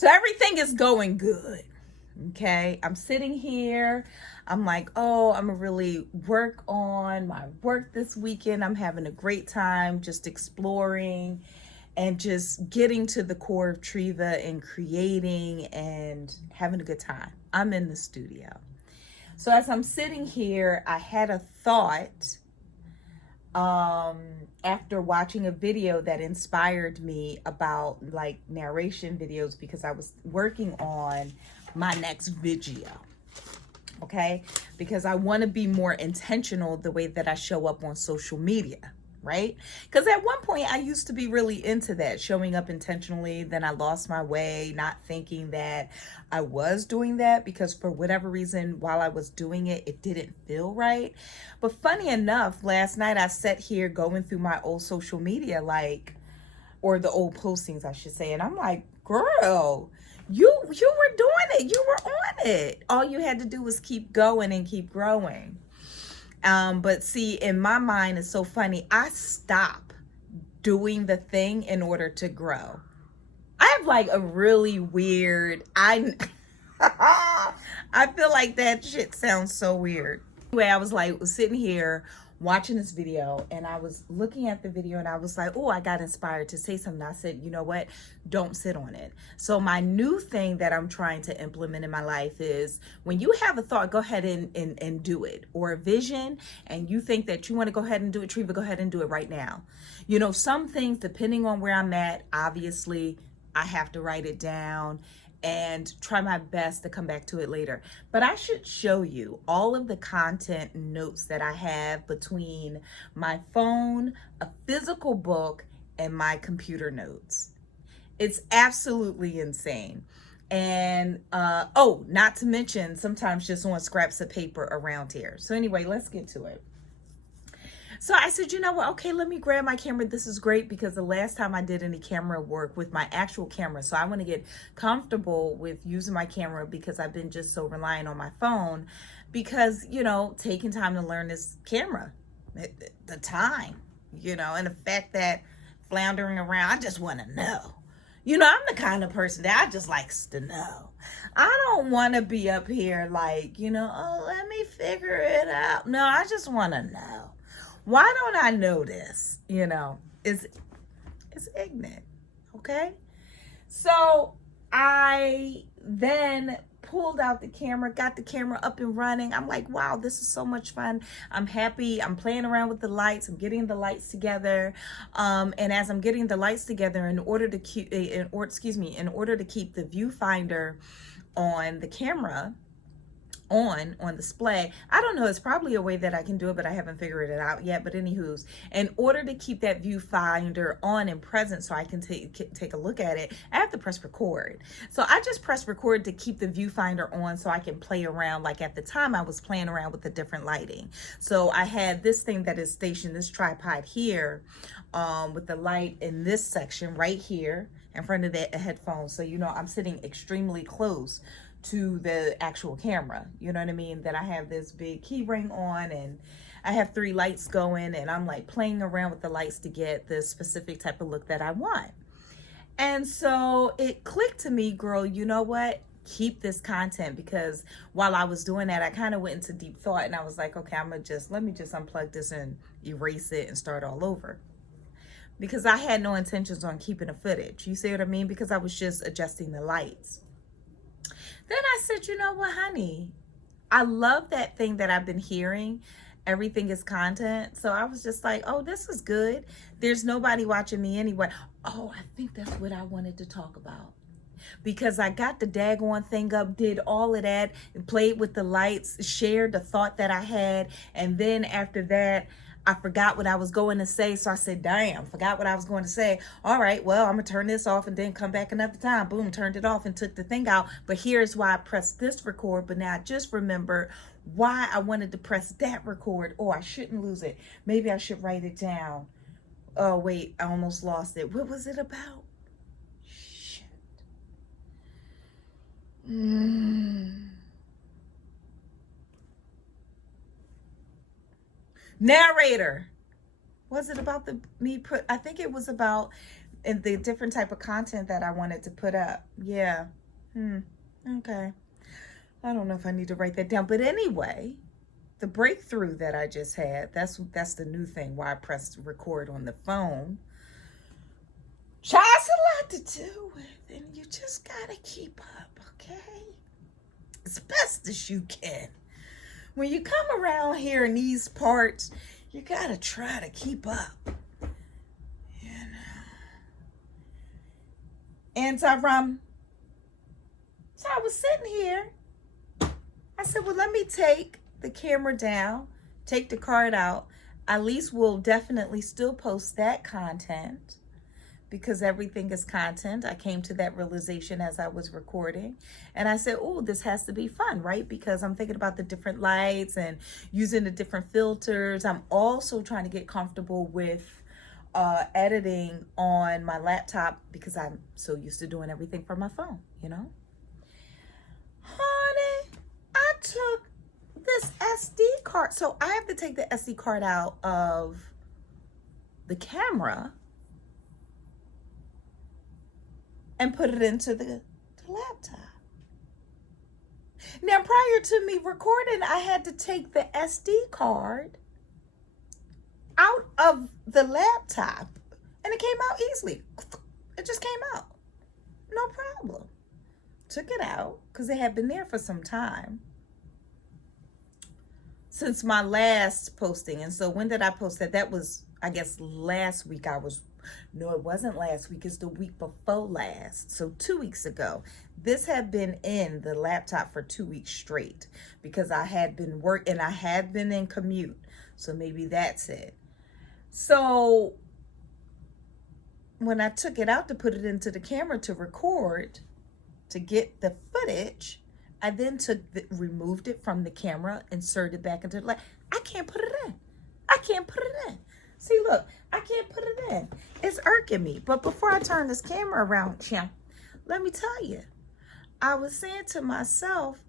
So everything is going good. Okay. I'm sitting here. I'm like, oh, I'm gonna really work on my work this weekend. I'm having a great time just exploring and just getting to the core of Triva and creating and having a good time. I'm in the studio. So as I'm sitting here, I had a thought after watching a video that inspired me about like narration videos because I was working on my next video. Okay, because I want to be more intentional the way that I show up on social media, right? Because at one point I used to be really into that, showing up intentionally. Then I lost my way, not thinking that I was doing that because for whatever reason, while I was doing it, it didn't feel right. But funny enough, last night I sat here going through my old social media, like, or the old postings, I should say, and I'm like, girl, you were doing it. You were on it. All you had to do was keep going and keep growing. But see, in my mind, it's so funny. I stop doing the thing in order to grow. I have like a really weird, I feel like that shit sounds so weird. Anyway, I was like sitting here watching this video and I was looking at the video and I was like, oh, I got inspired to say something. I said, you know what? Don't sit on it. So my new thing that I'm trying to implement in my life is when you have a thought, go ahead and do it, or a vision, and you think that you want to go ahead and do it, Treva, go ahead and do it right now. You know, some things, depending on where I'm at, obviously I have to write it down and try my best to come back to it later. But I should show you all of the content notes that I have between my phone, a physical book, and my computer notes. It's absolutely insane. And oh, not to mention sometimes just on scraps of paper around here. So anyway, let's get to it. So I said, you know what? Okay, let me grab my camera. This is great because the last time I did any camera work with my actual camera. So I want to get comfortable with using my camera because I've been just so reliant on my phone because, you know, taking time to learn this camera, the time, you know, and the fact that floundering around, I just want to know. You know, I'm the kind of person that I just likes to know. I don't want to be up here like, you know, oh, let me figure it out. No, I just want to know. Why don't I know this? You know, it's ignorant. Okay. So I then pulled out the camera, got the camera up and running. I'm like, wow, this is so much fun. I'm happy. I'm playing around with the lights. I'm getting the lights together. And as I'm getting the lights together, in order to keep the viewfinder on the camera on display. I don't know, it's probably a way that I can do it, but I haven't figured it out yet. But anywho's, in order to keep that viewfinder on and present so I can take a look at it, I have to press record. So I just press record to keep the viewfinder on so I can play around. Like at the time I was playing around with the different lighting. So I had this thing that is stationed, this tripod here, with the light in this section right here in front of the headphones. So, you know, I'm sitting extremely close to the actual camera, you know what I mean, that I have this big key ring on and I have 3 lights going and I'm like playing around with the lights to get the specific type of look that I want. And so it clicked to me, girl, you know what, keep this content, because while I was doing that I kind of went into deep thought and I was like, okay, let me just unplug this and erase it and start all over, because I had no intentions on keeping the footage, you see what I mean, because I was just adjusting the lights. Then I said, you know what, honey, I love that thing that I've been hearing. Everything is content. So I was just like, oh, this is good. There's nobody watching me anyway. Oh, I think that's what I wanted to talk about. Because I got the daggone thing up, did all of that, played with the lights, shared the thought that I had. And then after that, I forgot what I was going to say. So I said, damn, forgot what I was going to say. All right, well, I'm going to turn this off and then come back another time. Boom, turned it off and took the thing out. But here's why I pressed this record. But now I just remember why I wanted to press that record. Oh, I shouldn't lose it. Maybe I should write it down. Oh, wait, I almost lost it. What was it about? Shit. Narrator. Was it about I think it was about and the different type of content that I wanted to put up. Yeah. Okay. I don't know if I need to write that down, but anyway, the breakthrough that I just had, that's the new thing, why I pressed record on the phone. Child's a lot to do with, and you just gotta keep up, okay? As best as you can. When you come around here in these parts, you gotta try to keep up. You know. And so I was sitting here. I said, well, let me take the camera down, take the card out. At least we'll definitely still post that content because everything is content. I came to that realization as I was recording. And I said, oh, this has to be fun, right? Because I'm thinking about the different lights and using the different filters. I'm also trying to get comfortable with editing on my laptop because I'm so used to doing everything from my phone, you know? Honey, I took this SD card. So I have to take the SD card out of the camera and put it into the laptop. Now, prior to me recording, I had to take the SD card out of the laptop and it came out easily. It just came out. No problem. Took it out because it had been there for some time since my last posting. And so when did I post that? That was, I guess, last week. No, it wasn't last week. It's the week before last. So 2 weeks ago. This had been in the laptop for 2 weeks straight because I had been working. I had been in commute. So maybe that's it. So when I took it out to put it into the camera to record, to get the footage, I then removed it from the camera, inserted it back into the laptop. I can't put it in. I can't put it in. See, look, I can't put it in. It's irking me. But before I turn this camera around, let me tell you, I was saying to myself,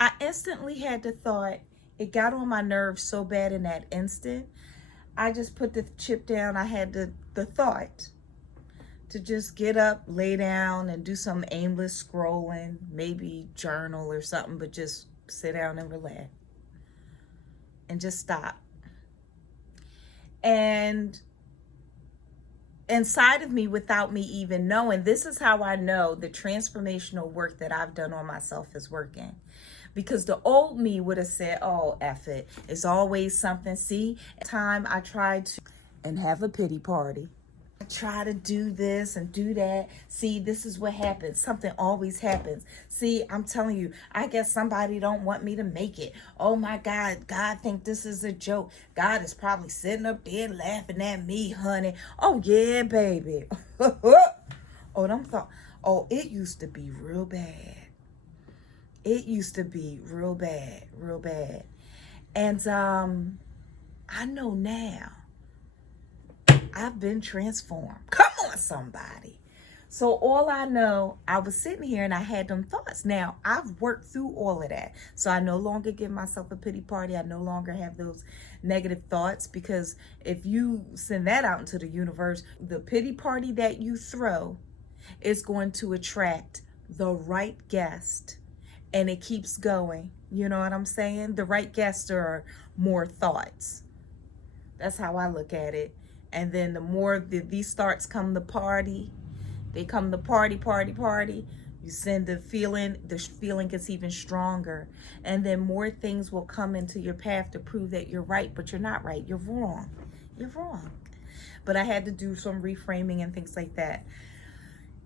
I instantly had the thought, it got on my nerves so bad in that instant. I just put the chip down. I had the thought to just get up, lay down, and do some aimless scrolling, maybe journal or something, but just sit down and relax and just stop. And inside of me, without me even knowing, this is how I know the transformational work that I've done on myself is working. Because the old me would have said, oh, F it. It's always something. See, time I tried to and have a pity party. I try to do this and do that. See, this is what happens. Something always happens. See, I'm telling you, I guess somebody don't want me to make it. Oh my God, God think this is a joke. God is probably sitting up there laughing at me, honey. Oh yeah, baby. It used to be real bad. It used to be real bad, real bad. And I know now. I've been transformed. Come on, somebody. So all I know, I was sitting here and I had them thoughts. Now, I've worked through all of that. So I no longer give myself a pity party. I no longer have those negative thoughts, because if you send that out into the universe, the pity party that you throw is going to attract the right guest. And it keeps going. You know what I'm saying? The right guests are more thoughts. That's how I look at it. And then the more these thoughts come to party, they come to party. You send the feeling gets even stronger. And then more things will come into your path to prove that you're right, but you're not right. You're wrong. You're wrong. But I had to do some reframing and things like that.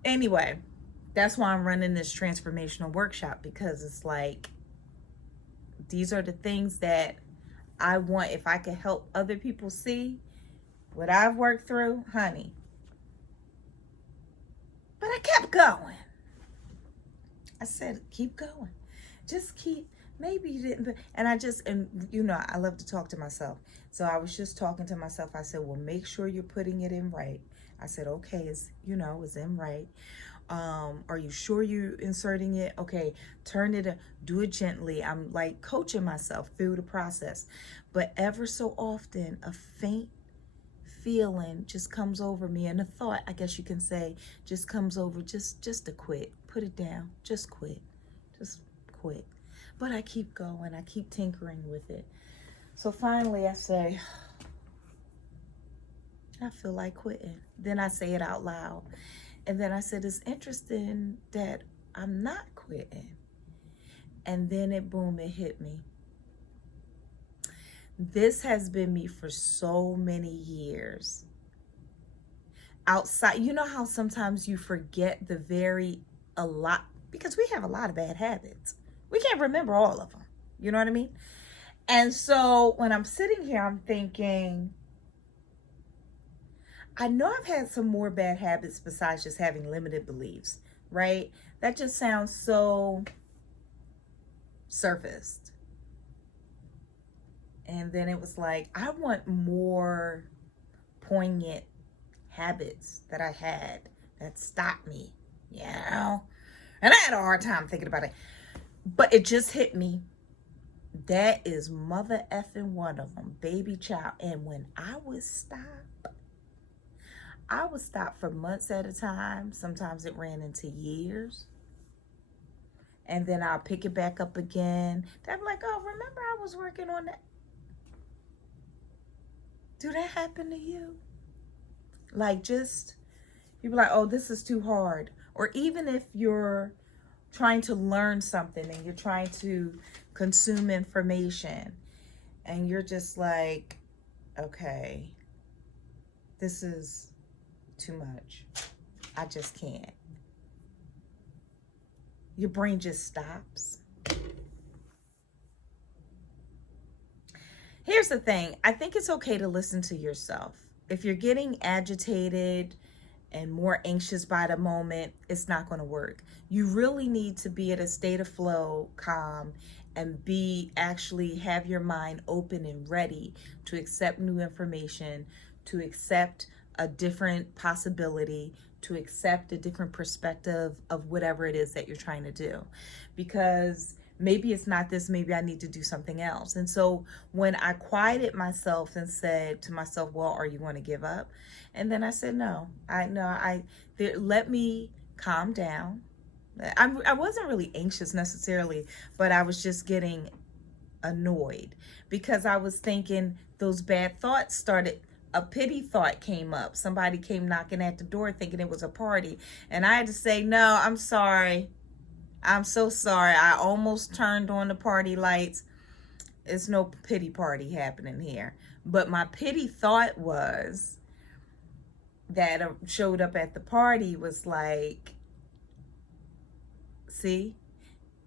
Anyway, that's why I'm running this transformational workshop, because it's like, these are the things that I want. If I could help other people see what I've worked through, honey. But I kept going. I said, keep going. Just keep, maybe you didn't. And I love to talk to myself. So I was just talking to myself. I said, well, make sure you're putting it in right. I said, okay, it's in right. Are you sure you're inserting it? Okay, turn it, do it gently. I'm like coaching myself through the process. But ever so often, a faint feeling just comes over me, and a thought, I guess you can say, just comes over, just to quit. Put it down. Just quit. Just quit. But I keep going. I keep tinkering with it. So finally I say, I feel like quitting. Then I say it out loud. And then I said, it's interesting that I'm not quitting. And then it hit me. This has been me for so many years. Outside, you know how sometimes you forget a lot, because we have a lot of bad habits. We can't remember all of them. You know what I mean? And so when I'm sitting here, I'm thinking, I know I've had some more bad habits besides just having limited beliefs, right? That just sounds so surfaced. And then it was like, I want more poignant habits that I had that stopped me, you know? And I had a hard time thinking about it. But it just hit me. That is mother effing one of them, baby child. And when I would stop for months at a time. Sometimes it ran into years. And then I'll pick it back up again. I'm like, oh, remember I was working on that. Do that happen to you? Like, just, you're like, oh, this is too hard. Or even if you're trying to learn something and you're trying to consume information and you're just like, okay, this is too much. I just can't. Your brain just stops. Here's the thing. I think it's okay to listen to yourself. If you're getting agitated and more anxious by the moment, it's not going to work. You really need to be at a state of flow, calm, and actually have your mind open and ready to accept new information, to accept a different possibility, to accept a different perspective of whatever it is that you're trying to do. Because maybe it's not this, maybe I need to do something else. And so when I quieted myself and said to myself, well, are you going to give up? And then I said, let me calm down. I wasn't really anxious necessarily, but I was just getting annoyed because I was thinking those bad thoughts started. A pity thought came up. Somebody came knocking at the door thinking it was a party. And I had to say, no, I'm sorry. I'm so sorry. I almost turned on the party lights. It's no pity party happening here. But my pity thought was that showed up at the party was like, see,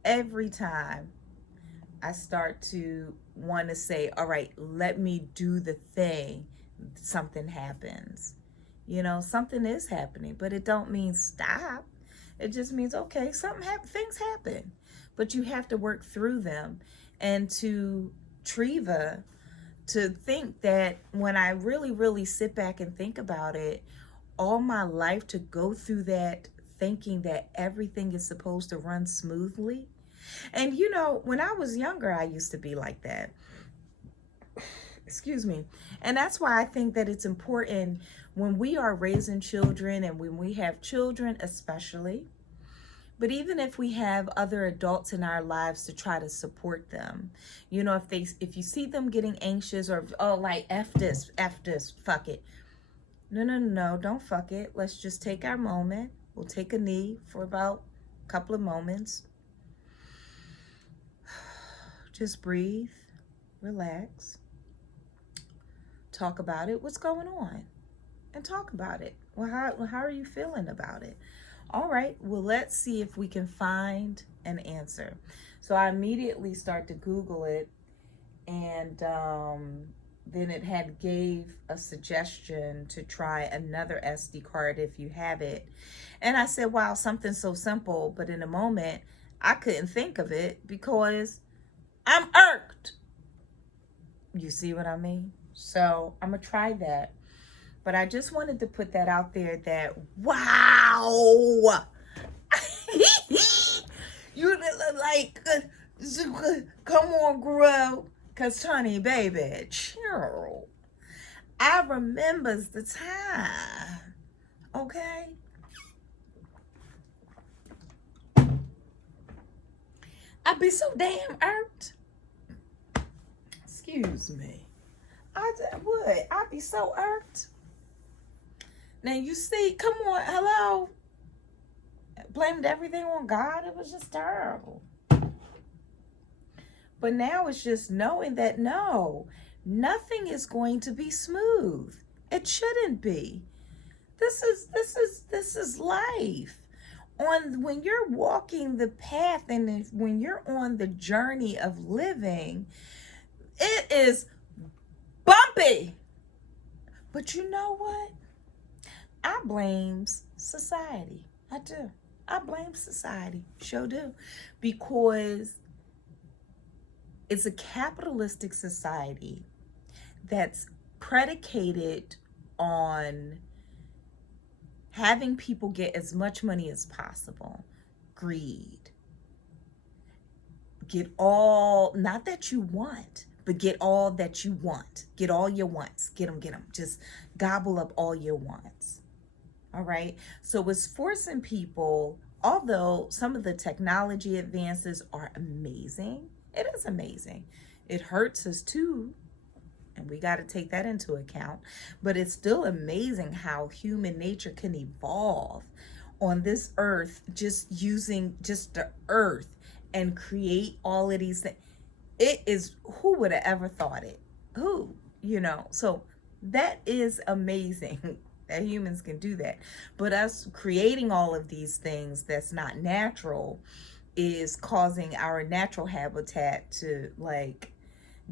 every time I start to want to say, all right, let me do the thing, something happens. You know, something is happening, but it don't mean stop. It just means, okay, things happen, but you have to work through them. And to Treva, to think that when I really, really sit back and think about it, all my life to go through that thinking that everything is supposed to run smoothly. And you know, when I was younger, I used to be like that. Excuse me. And that's why I think that it's important when we are raising children and when we have children especially, but even if we have other adults in our lives to try to support them, you know, if you see them getting anxious or, oh, like, F this, fuck it. No, don't fuck it. Let's just take our moment. We'll take a knee for about a couple of moments. Just breathe, relax, talk about it. What's going on? And talk about it. Well, how are you feeling about it? All right, well, let's see if we can find an answer. So I immediately start to Google it, and then it gave a suggestion to try another SD card if you have it. And I said, wow, something so simple, but in a moment, I couldn't think of it because I'm irked. You see what I mean? So I'm gonna try that. But I just wanted to put that out there that, wow, you like, come on, grow, because honey, baby, chill. I remembers the time. Okay? I be so damn irked. Excuse me. I would. I be so irked. Now you see, come on, hello. Blamed everything on God. It was just terrible. But now it's just knowing that no, nothing is going to be smooth. It shouldn't be. This is life. When you're walking the path and when you're on the journey of living, it is bumpy. But you know what? I blame society. I do. I blame society. Sure do. Because it's a capitalistic society that's predicated on having people get as much money as possible. Greed. Get all, not that you want, but get all that you want. Get all your wants. Get them, get them. Just gobble up all your wants. All right. So it's forcing people, although some of the technology advances are amazing, it is amazing. It hurts us too. And we got to take that into account. But it's still amazing how human nature can evolve on this earth, just using just the earth and create all of these things. It is, who would have ever thought it? Who? So that is amazing that humans can do that. But us creating all of these things that's not natural is causing our natural habitat to like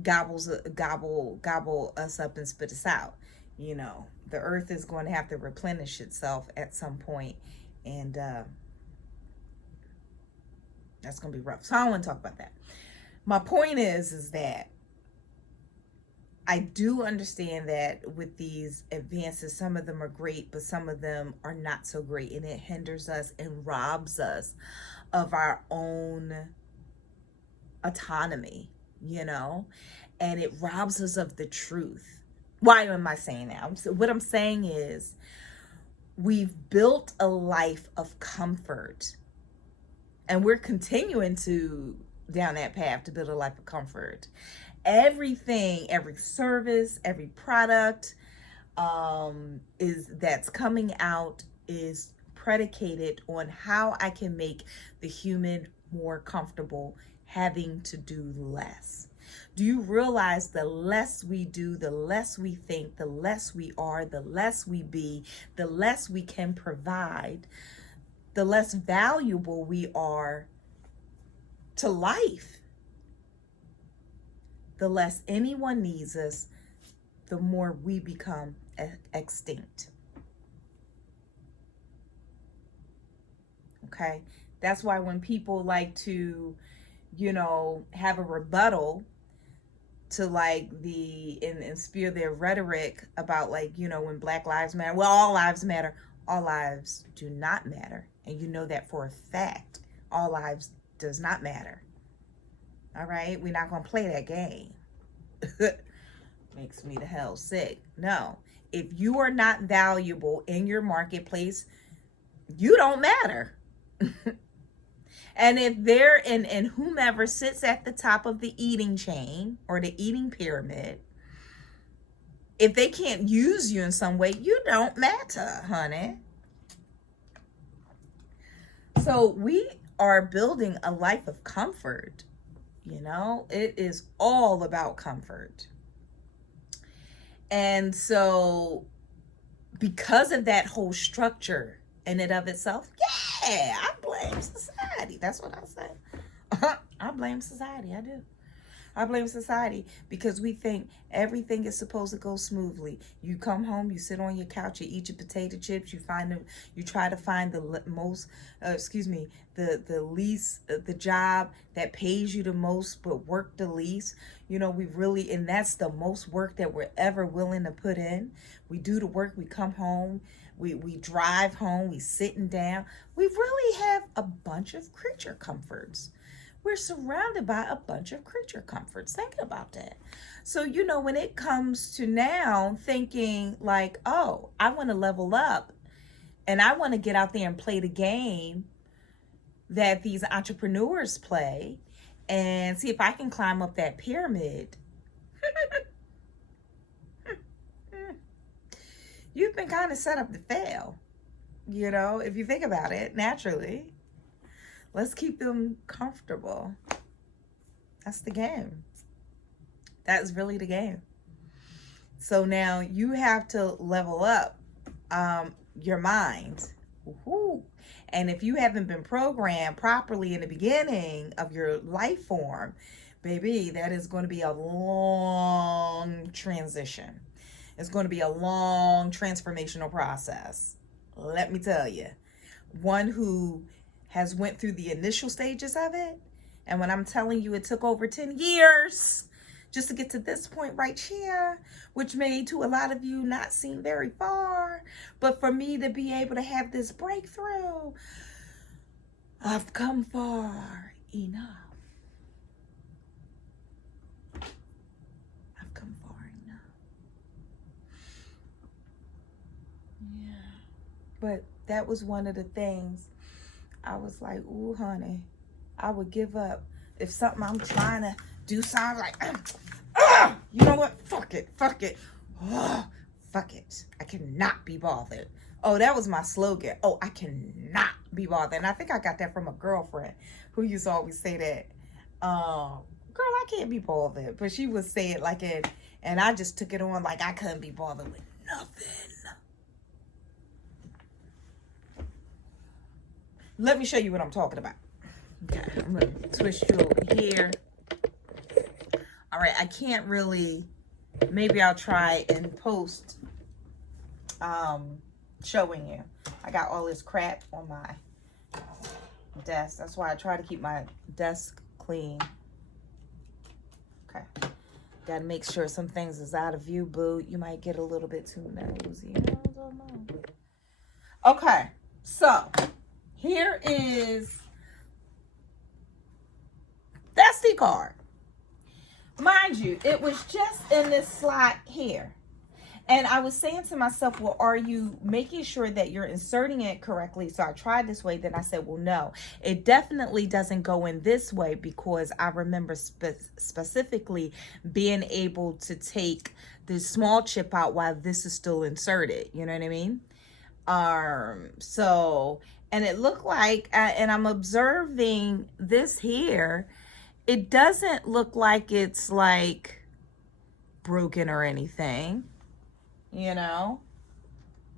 gobble us up and spit us out. The earth is going to have to replenish itself at some point, and that's going to be rough. So I don't want to talk about that. My point is that I do understand that with these advances, some of them are great, but some of them are not so great, and it hinders us and robs us of our own autonomy, and it robs us of the truth. Why am I saying that? What I'm saying is we've built a life of comfort, and we're continuing to down that path to build a life of comfort. Everything, every service, every product that's coming out is predicated on how I can make the human more comfortable, having to do less. Do you realize the less we do, the less we think, the less we are, the less we be, the less we can provide, the less valuable we are to life? The less anyone needs us, the more we become extinct. Okay? That's why when people like to, have a rebuttal to like and spew their rhetoric about like, when Black Lives Matter, well, all lives matter. All lives do not matter. And you know that for a fact. All lives does not matter. All right? We're not going to play that game. Makes me the hell sick. No. If you are not valuable in your marketplace, you don't matter. And if they're and whomever sits at the top of the eating chain or the eating pyramid, if they can't use you in some way, you don't matter, honey. So we are building a life of comfort. It is all about comfort. And so because of that whole structure in and of itself, yeah, I blame society. That's what I say. I blame society. I do. I blame society because we think everything is supposed to go smoothly. You come home, you sit on your couch, you eat your potato chips, you try to find the most, the least, the job that pays you the most but work the least. And that's the most work that we're ever willing to put in. We do the work, we come home, we drive home, we sitting down. We really have a bunch of creature comforts. we're surrounded by a bunch of creature comforts. Think about that. So, when it comes to now thinking like, oh, I want to level up and I want to get out there and play the game that these entrepreneurs play and see if I can climb up that pyramid. You've been kind of set up to fail, if you think about it naturally. Let's keep them comfortable. That's the game. That's really the game. So now you have to level up your mind. Woo-hoo. And if you haven't been programmed properly in the beginning of your life form, baby, that is going to be a long transition. It's going to be a long transformational process. Let me tell you. One who has went through the initial stages of it. And when I'm telling you it took over 10 years just to get to this point right here, which may to a lot of you not seem very far, but for me to be able to have this breakthrough, I've come far enough. I've come far enough. Yeah. But that was one of the things I was like, ooh, honey, I would give up if something I'm trying to do sounds like, you know what? Fuck it. Fuck it. I cannot be bothered. Oh, that was my slogan. Oh, I cannot be bothered. And I think I got that from a girlfriend who used to always say that. Girl, I can't be bothered. But she would say it like it, and I just took it on like I couldn't be bothered with nothing. Let me show you what I'm talking about. Okay, I'm going to twist you over here. All right, I can't really, maybe I'll try and post showing you. I got all this crap on my desk. That's why I try to keep my desk clean. Okay, got to make sure some things is out of view, boo. You might get a little bit too nosy. I don't know. Okay, so here is the SD card. Mind you, it was just in this slot here. And I was saying to myself, well, are you making sure that you're inserting it correctly? So I tried this way. Then I said, well, no, it definitely doesn't go in this way because I remember specifically being able to take the small chip out while this is still inserted. You know what I mean? And it looked like, and I'm observing this here, it doesn't look like it's like broken or anything,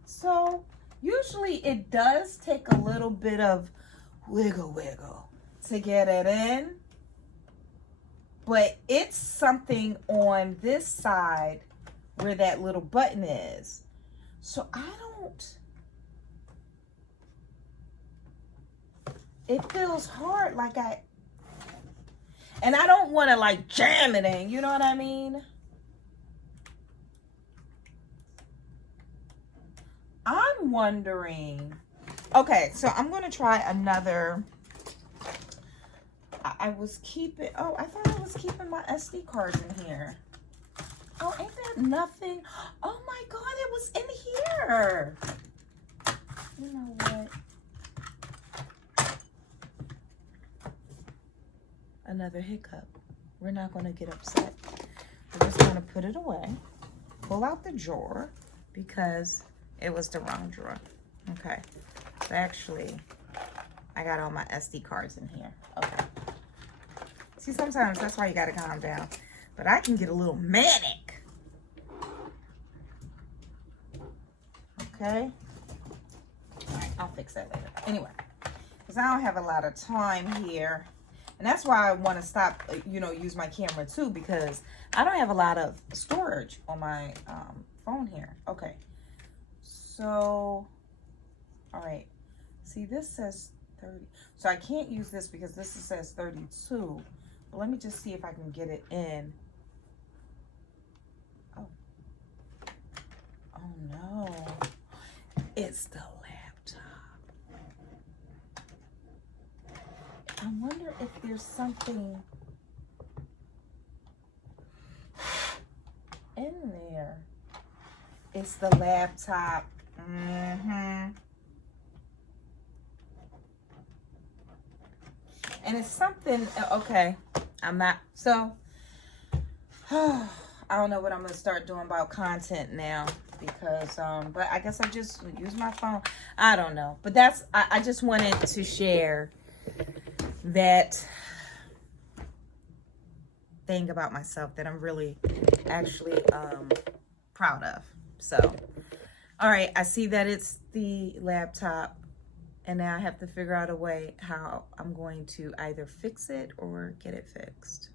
So usually it does take a little bit of wiggle to get it in. But it's something on this side where that little button is. So it feels hard and I don't want to like jam it in, you know what I mean? I'm wondering, okay, so I'm going to try another. I was keeping, I thought I was keeping my SD cards in here. Oh, ain't that nothing? Oh my God, it was in here. You know what? Another hiccup. We're not going to get upset. We're just going to put it away. Pull out the drawer because it was the wrong drawer. Okay. So actually, I got all my SD cards in here. Okay. See, sometimes that's why you got to calm down. But I can get a little manic. Okay. All right, I'll fix that later. Anyway, because I don't have a lot of time here. And that's why I want to stop, use my camera too, because I don't have a lot of storage on my phone here. Okay. So, all right. See, this says 30. So I can't use this because this says 32. But let me just see if I can get it in. Oh. Oh no. It's the laptop. I wonder if there's something in there. It's the laptop. And it's something, okay, I'm not, so, I don't know what I'm going to start doing about content now because, but I guess I just use my phone. I don't know. But that's, I just wanted to share that thing about myself that I'm really actually proud of. So, all right, I see that it's the laptop. And now I have to figure out a way how I'm going to either fix it or get it fixed.